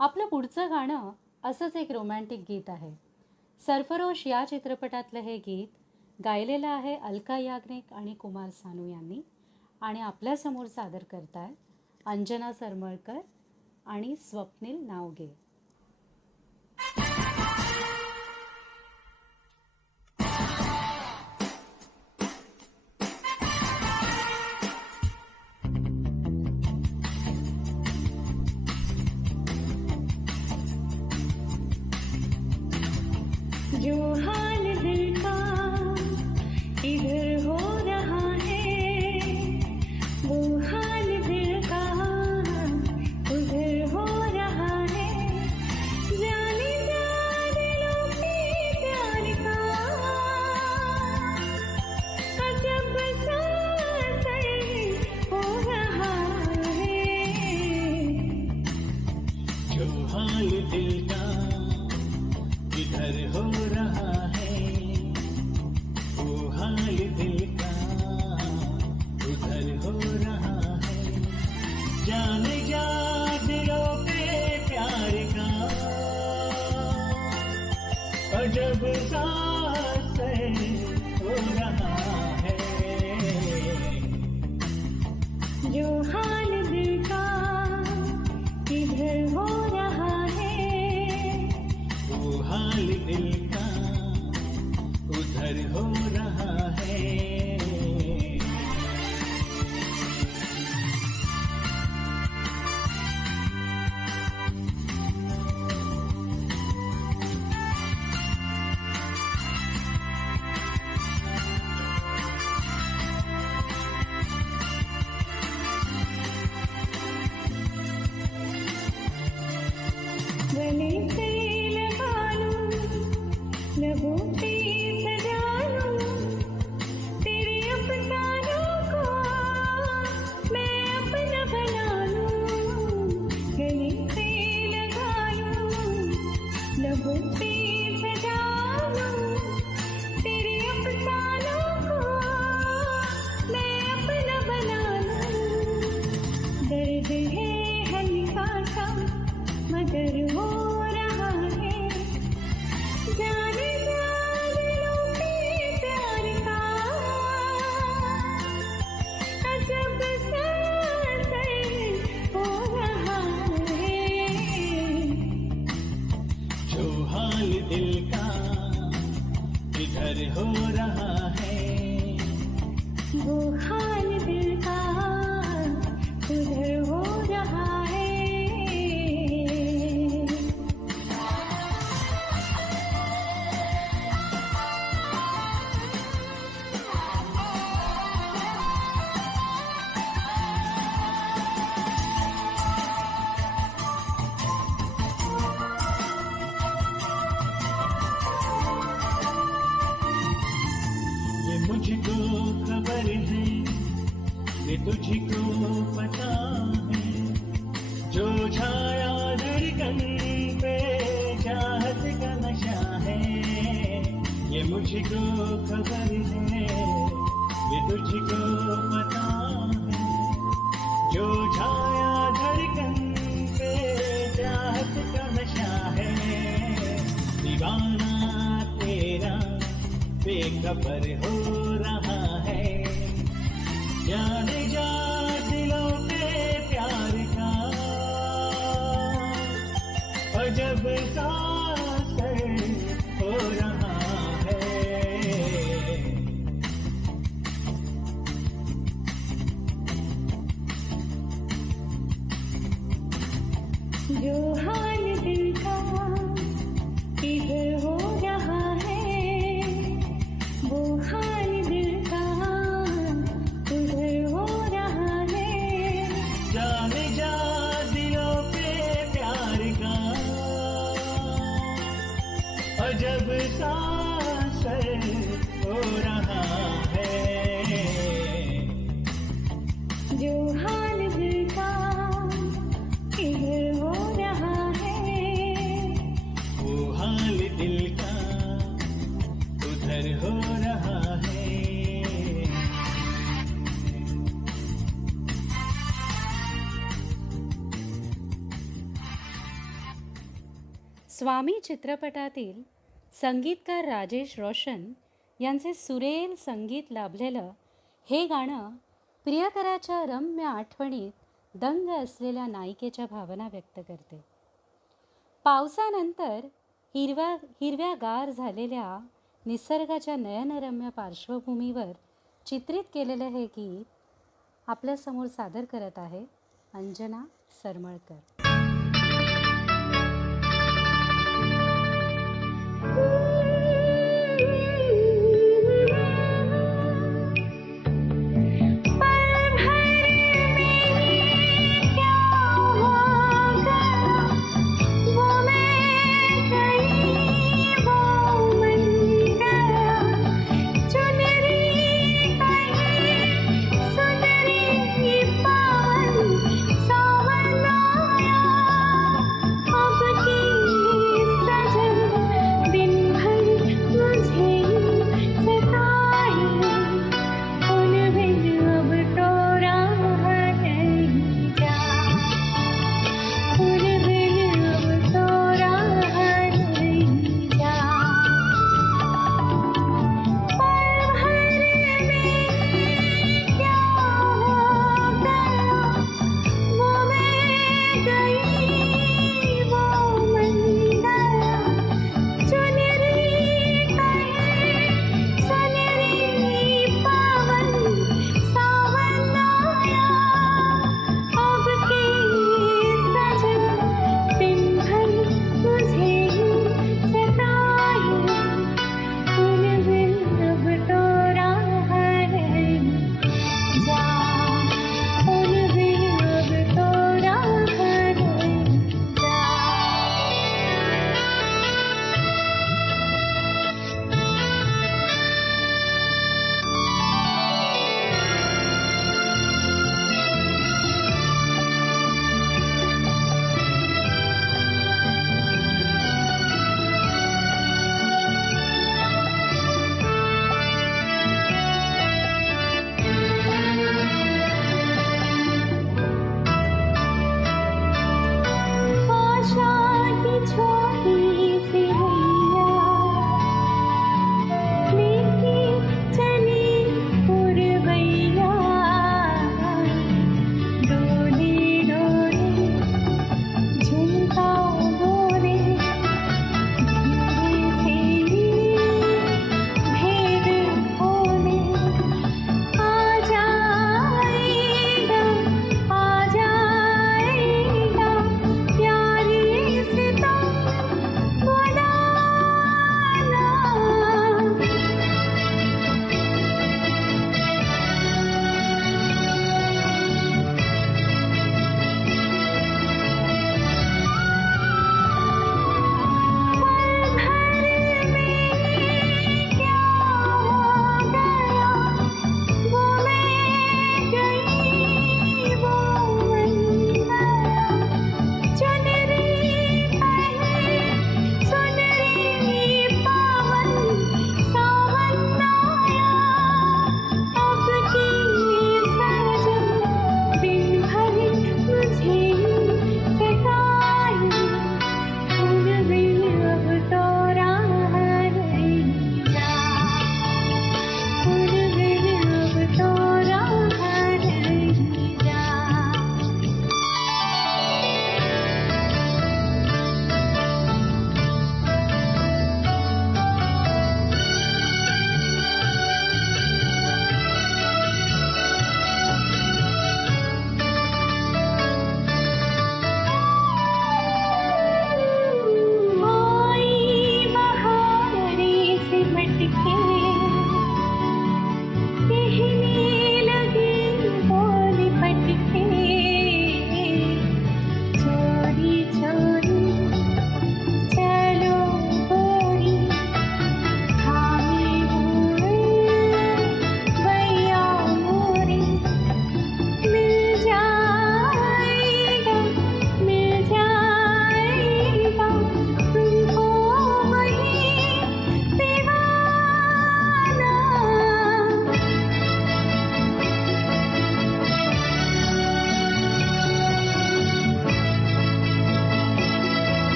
आपलं पुढचं गाणं असंच एक रोमॅन्टिक गीत आहे. सरफरोश या चित्रपटातलं हे गीत गायलेलं आहे अलका याग्निक आणि कुमार सानू यांनी, आणि आपल्यासमोर सादर करतायत अंजना सरमळकर आणि स्वप्नील नावगे. जो हाल दिल का इधर हो रहा है, वो हाल दिल का उधर हो रहा है, जाने जा दिलों के प्यार का अजब सा असर हो रहा है, जो हाल दिल का इधर हो रहा है, वो हाल दिल का उधर हो रहा है, जाने जा दिलों पे प्यार का अजब सा असर हो रहा है, जो हाल दिल का इधर हो रहा है, वो हाल दिल का उधर हो रहा है. गले से लगा लूं, लबों पे सजा लूं, तेरे अफसानों को मैं अपना बना लूं. गले से लगा लूं, लबों पे सजा लूं, तेरे अफसानों को मैं अपना बना लूं. दर्द है हल्का सा मगर हो रहा है, जाने जा दिलों पे प्यार का अजब सा असर हो रहा है, जो हाल दिल का इधर हो रहा है, वो हाल दिल का उधर हो रहा है. ये मुझको खबर है, ये तुझको पता है, जो छाया धड़कन पे चाहत का नशा है. ये मुझको खबर है, ये तुझको पता है, जो छाया धड़कन पे चाहत का नशा है. सफर हो रहा है, जाने जा दिलों पे प्यार का अजब सा असर हो रहा है। जो हाल दिल का इधर हो रहा है, वो हाल दिल का उधर हो रहा है। जाने जा दिलों पे प्यार का अजब सा असर हो रहा है। जो हाल दिल का इधर हो रहा है, वो हाल दिल का उधर हो रहा है। स्वामी चित्रपटातील संगीतकार राजेश रोशन यांचे सुरेल संगीत लाभलेलं हे गाणं प्रियकराच्या रम्य आठवणीत दंग असलेल्या नायिकेच्या भावना व्यक्त करते. पावसानंतर हिरव्यागार झालेल्या निसर्गाच्या नयनरम्य पार्श्वभूमीवर चित्रित केलेलं हे गीत आपल्यासमोर सादर करत आहे अंजना सरमळकर. पल भर में क्या हो गया, वो मैं गई वो मन गया। चुनरी कहीं सुनरी पान सावन आया,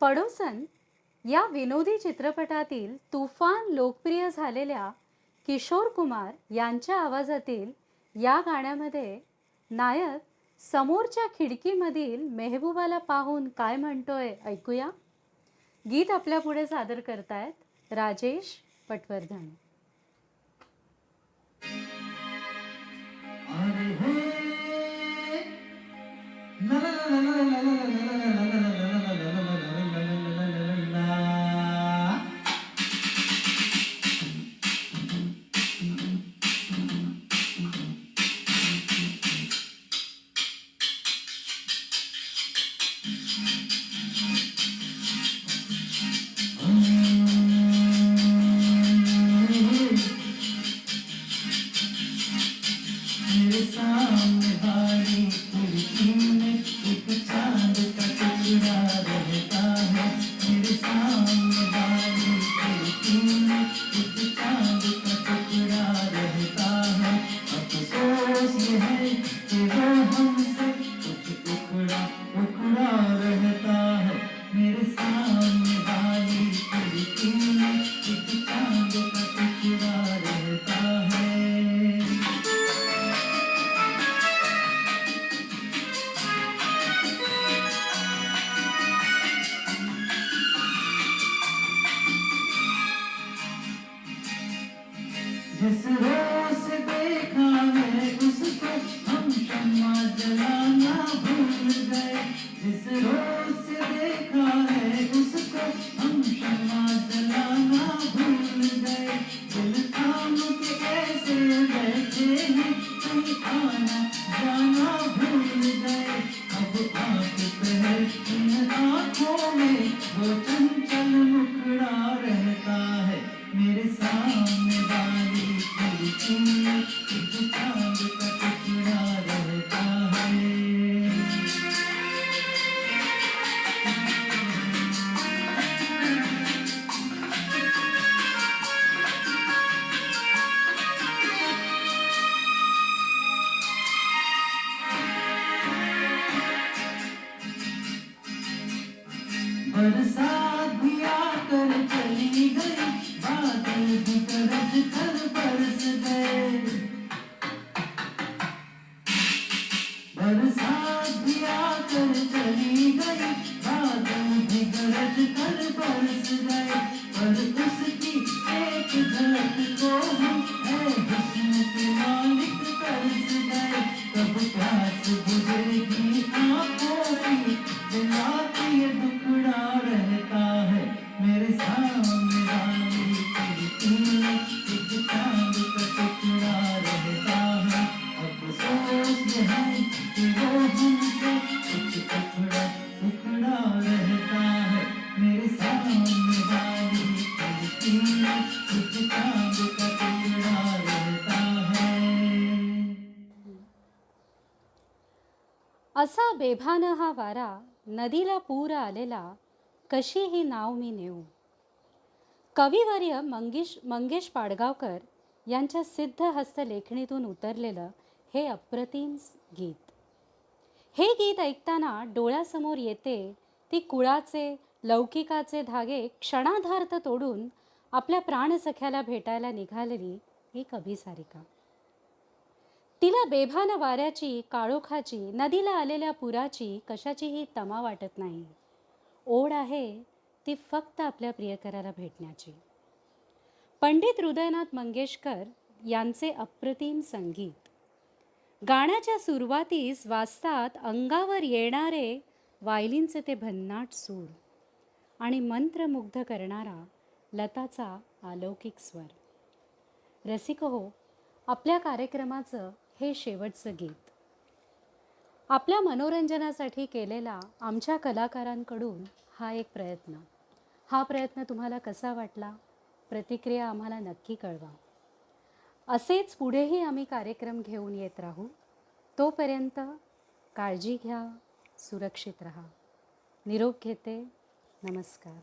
पडोसन या विनोदी चित्रपटातील तुफान लोकप्रिय झालेल्या किशोर कुमार यांच्या आवाजातील या गाण्यामध्ये नायक समोरच्या खिडकीमधील मेहबूबाला पाहून काय म्हणतोय ऐकूया. गीत आपल्या पुढे सादर करतायत राजेश पटवर्धन. मेरे सामने वाली खिड़की में एक चांद का टुकड़ा रहता है. मेरे सामने वाली खिड़की में एक चांद का टुकड़ा रहता है. अफसोस ये है कि वो हमसे कुछ टुकड़ा टुकड़ा रहता है. मेरे सामने वाली खिड़की में एक चांद का टुकड़ा रहता है. जिस रोज से देखा है उसको हम शम्मा जलाना भूल गए. जिस रोज से देखा है उसको हम शम्मा जलाना भूल गए. दिल थाम के ऐसे बैठे हैं कहीं आना जाना भूल गए. अब आंख पहर इन आंखों में वो चंचल मुखड़ा रहता है. मेरे सामने वाली खिड़की में एक चांद का टुकड़ा रहता है. बरसात भी आकर चली गई, बादल भी गरज कर बरस गए. बरसात भी आकर चली गई, बादल भी गरज कर बरस गए. पर उसकी एक झलक को हम है हुस्न के मालिक तरस गए. कब प्यास बुझेगी आंखों की, दिलाती ये दुखड़ा रहता है. मेरे सामने वाली खिड़की में एक चांद का टुकड़ा रहता है. अफसोस ये है कि वो हमसे कुछ टुकड़ा टुकड़ा रहता है. मेरे सामने वाली खिड़की में एक चांद का टुकड़ा रहता है. असा बेभान हा वारा नदीला पूर आलेला कशीही नाव मी नेऊ. कविवर्य मंगेश पाडगावकर यांच्या सिद्ध हस्तलेखणीतून उतरलेलं हे अप्रतिम गीत. हे गीत ऐकताना डोळ्यासमोर येते ती कुळाचे लौकिकाचे धागे क्षणार्धात तोडून आपल्या प्राणसख्याला भेटायला निघालेली एक अभिसारिका. तिला बेभान वाऱ्याची, काळोखाची, नदीला आलेल्या पुराची कशाचीही तमा वाटत नाही. ओढ आहे ती फक्त आपल्या प्रियकराला भेटण्याची. पंडित हृदयनाथ मंगेशकर यांचे अप्रतिम संगीत. गाण्याच्या सुरुवातीस वाजतात अंगावर येणारे वायलिनचे ते भन्नाट सूर आणि मंत्रमुग्ध करणारा लताचा अलौकिक स्वर. रसिक हो, आपल्या कार्यक्रमाचं हे शेवटचं गीत. आपल्या मनोरंजनासाठी केलेला आमच्या कलाकारांकडून हा एक प्रयत्न. हा प्रयत्न तुम्हाला कसा वाटला? प्रतिक्रिया आम्हाला नक्की कळवा. असेच पुढेही आम्ही कार्यक्रम घेऊन येत राहू. तोपर्यंत काळजी घ्या, सुरक्षित राहा. निरोप घेते. नमस्कार.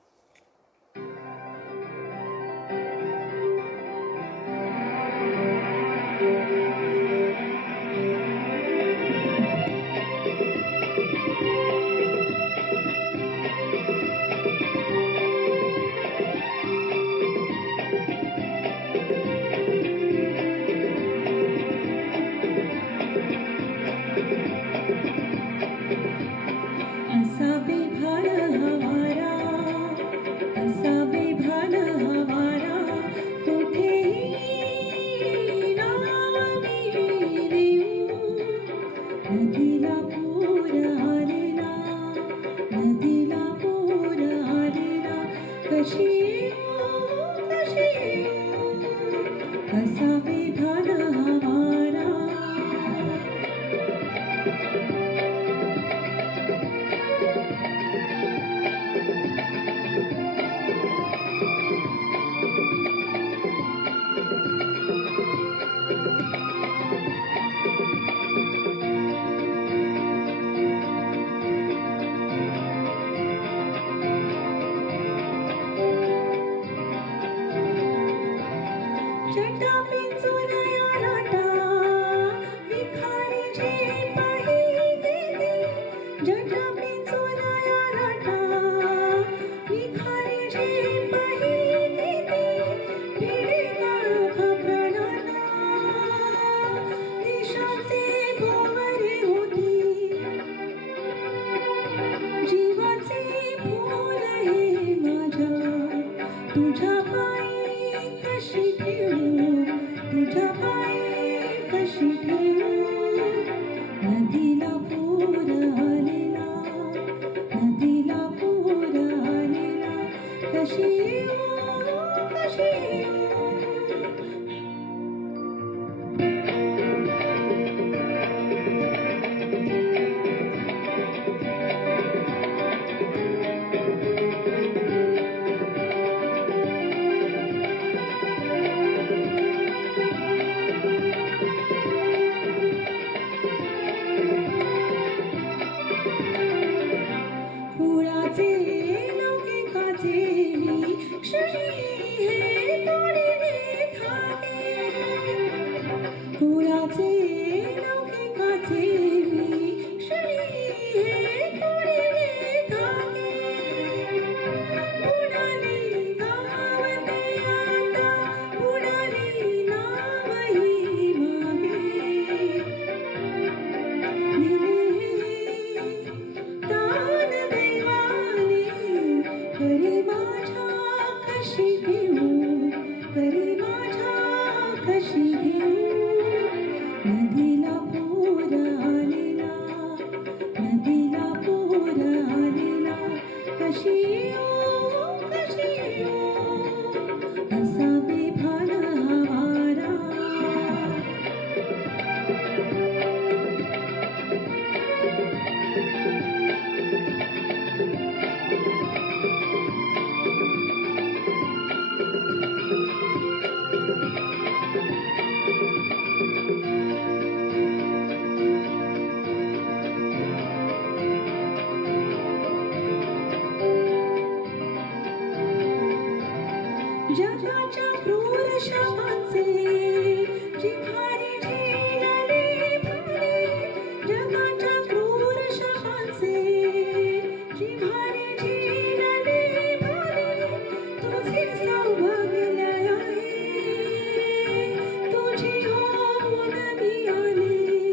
कशी येऊ कशी येऊ असावे भान हवारा चटापिंचुनया लाटा विखारीचे पाही देते जटापिंचुनया लाटा विखारीचे पाही देते पिढे काळोख प्राणांना देशाचे भोवरे होती जीवाचे फूल हे माझ्या तुझ्या पायी कशी ठेवू तुझ्या पायी कशी ठेवू नदीला पूर आलेला नदीला पूर आलेला कशी येऊ कशी येऊ कुळाचे लौकिकाचे मी क्षणी हे तोडीने धागे कुळाचे लौकिकाचे मी क्षणी हे तोडीने धागे उडाली गावते आता उडाली नावही मागे दान देवाने करी माझ्या कशी घेऊ करी माझ्या कशी घेऊ नदीला पूर आलेला नदीला पूर आलेला कशी येऊ कशी येऊ असावे भान हवारा जगाच्या क्रूर शापांचे जिखारी झेलले भारे जगाच्या क्रूर शापांचे जिखारी झेलले भारे तुझे सौभाग्य आहे तुझी होऊन मी आले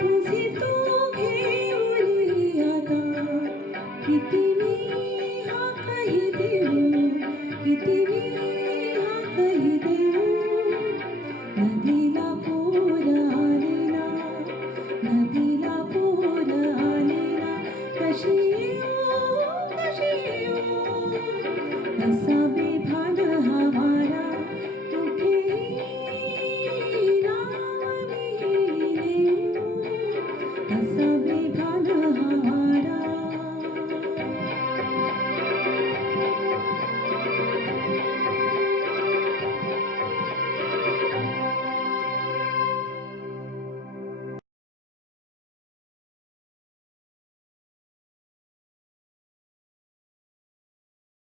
तुझी तू घेऊन आता किती मी हा काही देऊ किती मी हा काही देऊ नदीला पूर आलेला नदीला पूर आलेला कशी येऊ कशी येऊ असा